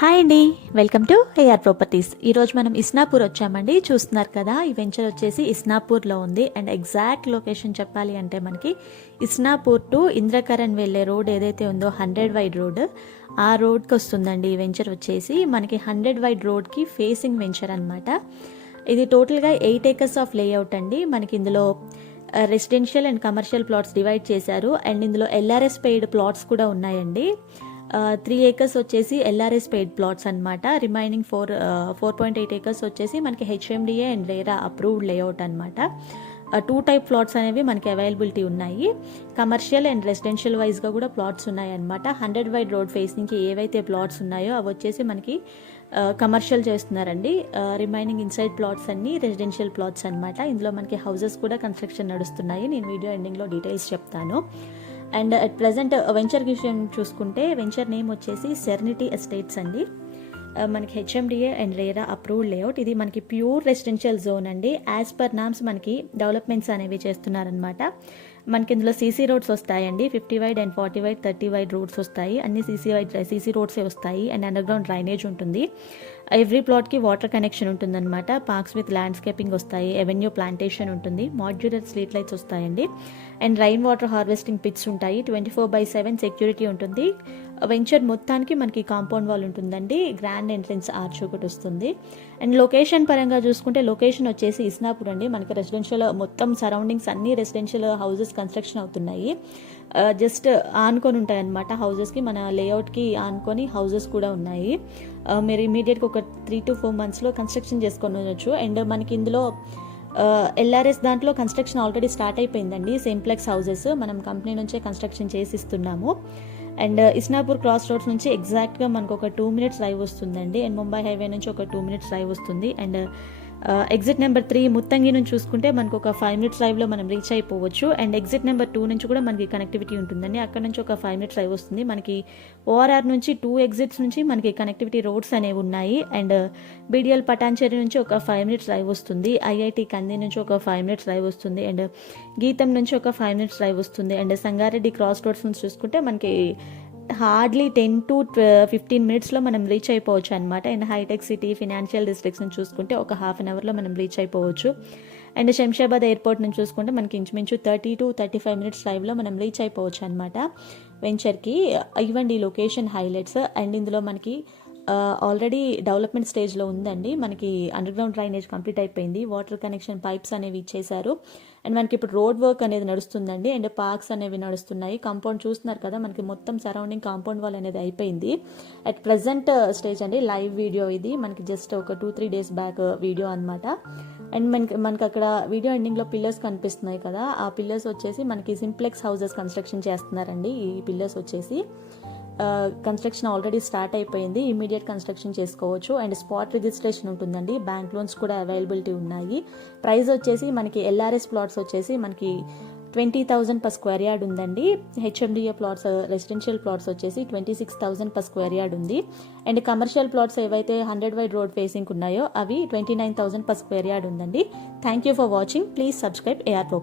Hi అండి, welcome to AR properties. ఈరోజు మనం ఇస్నాపూర్ వచ్చామండి. చూస్తున్నారు కదా, ఈ వెంచర్ వచ్చేసి ఇస్నాపూర్లో ఉంది. అండ్ ఎగ్జాక్ట్ లొకేషన్ చెప్పాలి అంటే మనకి ఇస్నాపూర్ టు ఇంద్రకరణ్ వెళ్ళే రోడ్ ఏదైతే ఉందో 100 వైడ్ రోడ్, ఆ రోడ్కి వస్తుందండి ఈ వెంచర్ వచ్చేసి. మనకి 100 వైడ్ రోడ్కి ఫేసింగ్ వెంచర్ అనమాట. ఇది టోటల్గా 8 acres ఆఫ్ లేఅవుట్ అండి. మనకి ఇందులో residential and commercial plots divide చేశారు. అండ్ ఇందులో ఎల్ఆర్ఎస్ పెయిడ్ ప్లాట్స్ కూడా ఉన్నాయండి. 3 acres వచ్చేసి ఎల్ఆర్ఎస్ పెయిడ్ ప్లాట్స్ అనమాట. రిమైనింగ్ 4.8 acres వచ్చేసి మనకి HMDA and RERA approved layout అనమాట. 2 టైప్ ప్లాట్స్ అనేవి మనకి అవైలబిలిటీ ఉన్నాయి. కమర్షియల్ అండ్ రెసిడెన్షియల్ వైజ్గా కూడా ప్లాట్స్ ఉన్నాయి అనమాట. 100 వైడ్ రోడ్ ఫేసింగ్కి ఏవైతే ప్లాట్స్ ఉన్నాయో అవి వచ్చేసి మనకి కమర్షియల్ చేస్తున్నారండి. రిమైనింగ్ ఇన్సైడ్ ప్లాట్స్ అన్ని రెసిడెన్షియల్ ప్లాట్స్ అనమాట. ఇందులో మనకి హౌసెస్ కూడా కన్స్ట్రక్షన్ నడుస్తున్నాయి. నేను వీడియో ఎండింగ్లో డీటెయిల్స్ చెప్తాను. అండ్ అట్ ప్రజెంట్ వెంచర్ విషయం చూసుకుంటే వెంచర్ నేమ్ వచ్చేసి సెరెనిటీ ఎస్టేట్స్ అండి. మనకి HMDA and RERA approved layout. ఇది మనకి ప్యూర్ రెసిడెన్షియల్ జోన్ అండి. యాజ్ పర్ నామ్స్ మనకి డెవలప్మెంట్స్ అనేవి చేస్తున్నారనమాట. మనకి ఇందులో సీసీ రోడ్స్ వస్తాయండి. 50 wide and 40 wide 30 wide roads వస్తాయి. అన్ని సీసీ రోడ్సే వస్తాయి. అండ్ అండర్ గ్రౌండ్ డ్రైనేజ్ ఉంటుంది. ఎవ్రీ ప్లాట్కి వాటర్ కనెక్షన్ ఉంటుందన్నమాట. పార్క్స్ విత్ ల్యాండ్స్కేపింగ్ వస్తాయి. ఎవెన్యూ ప్లాంటేషన్ ఉంటుంది. మాడ్యులర్ స్ట్రీట్ లైట్స్ వస్తాయండి. And rain water harvesting pits ఉంటాయి. 24/7 సెక్యూరిటీ ఉంటుంది. వెంచర్ మొత్తానికి మనకి కాంపౌండ్ వాల్ ఉంటుందండి. గ్రాండ్ ఎంట్రన్స్ ఆర్చ్ ఒకటి వస్తుంది. అండ్ లొకేషన్ పరంగా చూసుకుంటే లొకేషన్ వచ్చేసి ఇస్నాపూర్ అండి. మనకి రెసిడెన్షియల్ మొత్తం సరౌండింగ్స్ అన్ని రెసిడెన్షియల్ హౌసెస్ కన్స్ట్రక్షన్ అవుతున్నాయి. జస్ట్ ఆనుకొని ఉంటాయి అన్నమాట హౌజెస్కి. మన లేఅవుట్కి ఆనుకొని హౌజెస్ కూడా ఉన్నాయి. మీరు ఇమీడియట్గా ఒక 3 to 4 monthsలో కన్స్ట్రక్షన్ చేసుకొని ఉండొచ్చు. అండ్ మనకి ఇందులో ఎల్ఆర్ఎస్ దాంట్లో కన్స్ట్రక్షన్ ఆల్రెడీ స్టార్ట్ అయిపోయిందండి. సింప్లెక్స్ హౌసెస్ మనం కంపెనీ నుంచే కన్స్ట్రక్షన్ చేసి ఇస్తున్నాము. అండ్ ఇస్నాపూర్ క్రాస్ రోడ్స్ నుంచి ఎగ్జాక్ట్గా మనకు ఒక 2 minutes డ్రైవ్ వస్తుందండి. అండ్ ముంబై హైవే నుంచి ఒక 2 minutes డ్రైవ్ వస్తుంది. అండ్ ఎగ్జిట్ నెంబర్ 3 ముత్తంగి నుంచి చూసుకుంటే మనకు ఒక 5 minutes డ్రైవ్లో మనం రీచ్ అయిపోవచ్చు. అండ్ ఎగ్జిట్ నెంబర్ 2 నుంచి కూడా మనకి కనెక్టివిటీ ఉంటుందండి. అక్కడ నుంచి ఒక 5 minutes డ్రైవ్ వస్తుంది. మనకి ఓఆర్ఆర్ నుంచి 2 exits నుంచి మనకి కనెక్టివిటీ రోడ్స్ అనేవి ఉన్నాయి. అండ్ బీడిఎల్ పటాన్చేరి నుంచి ఒక 5 minutes డ్రైవ్ వస్తుంది. ఐఐటి కంది నుంచి ఒక 5 minutes డ్రైవ్ వస్తుంది. అండ్ గీతం నుంచి ఒక 5 minutes డ్రైవ్ వస్తుంది. అండ్ సంగారెడ్డి క్రాస్ రోడ్స్ నుంచి చూసుకుంటే మనకి హార్డ్లీ 10 to 15 minutesలో మనం రీచ్ అయిపోవచ్చు అనమాట. అండ్ హైటెక్ సిటీ ఫినాన్షియల్ డిస్ట్రిక్ట్స్ నుంచి చూసుకుంటే ఒక 1/2 hourలో మనం రీచ్ అయిపోవచ్చు. అండ్ శంషాబాద్ ఎయిర్పోర్ట్ నుంచి చూసుకుంటే మనకి ఇంచుమించు 30 to 35 minutes డ్రైవ్లో మనం రీచ్ అయిపోవచ్చు అనమాట వెంచర్కి. ఇవ్వండి లొకేషన్ హైలైట్స్. అండ్ ఇందులో మనకి ఆల్రెడీ డెవలప్మెంట్ స్టేజ్లో ఉందండి. మనకి అండర్ గ్రౌండ్ డ్రైనేజ్ కంప్లీట్ అయిపోయింది. వాటర్ కనెక్షన్ పైప్స్ అనేవి ఇచ్చేశారు. అండ్ మనకి ఇప్పుడు రోడ్ వర్క్ అనేది నడుస్తుందండి. అండ్ పార్క్స్ అనేవి నడుస్తున్నాయి. కాంపౌండ్ చూస్తున్నారు కదా, మనకి మొత్తం సరౌండింగ్ కాంపౌండ్ వాల్ అనేది అయిపోయింది. అట్ ప్రజెంట్ స్టేజ్ అండి. లైవ్ వీడియో ఇది. మనకి జస్ట్ ఒక 2-3 days బ్యాక్ వీడియో అనమాట. అండ్ మనకి అక్కడ వీడియో ఎండింగ్లో పిల్లర్స్ కనిపిస్తున్నాయి కదా, ఆ పిల్లర్స్ వచ్చేసి మనకి సింప్లెక్స్ హౌసెస్ కన్స్ట్రక్షన్ చేస్తున్నారండి. ఈ పిల్లర్స్ వచ్చేసి కన్స్ట్రక్షన్ ఆల్రెడీ స్టార్ట్ అయిపోయింది. ఇమీడియట్ కన్స్ట్రక్షన్ చేసుకోవచ్చు. అండ్ స్పాట్ రిజిస్ట్రేషన్ ఉంటుందండి. బ్యాంక్ లోన్స్ కూడా అవైలబిలిటీ ఉన్నాయి. ప్రైస్ వచ్చేసి మనకి ఎల్ఆర్ఎస్ ప్లాట్స్ వచ్చేసి మనకి 20,000 per square yard ఉందండి. హెచ్ఎండిఏ ప్లాట్స్ రెసిడెన్షియల్ ప్లాట్స్ వచ్చేసి 26,000 per square yard ఉంది. అండ్ కమర్షియల్ ప్లాట్స్ ఏవైతే 100 వైడ్ రోడ్ ఫేసింగ్ ఉన్నాయో అవి 29,000 per square yard ఉందండి. Thank you for watching. Please subscribe AR properties.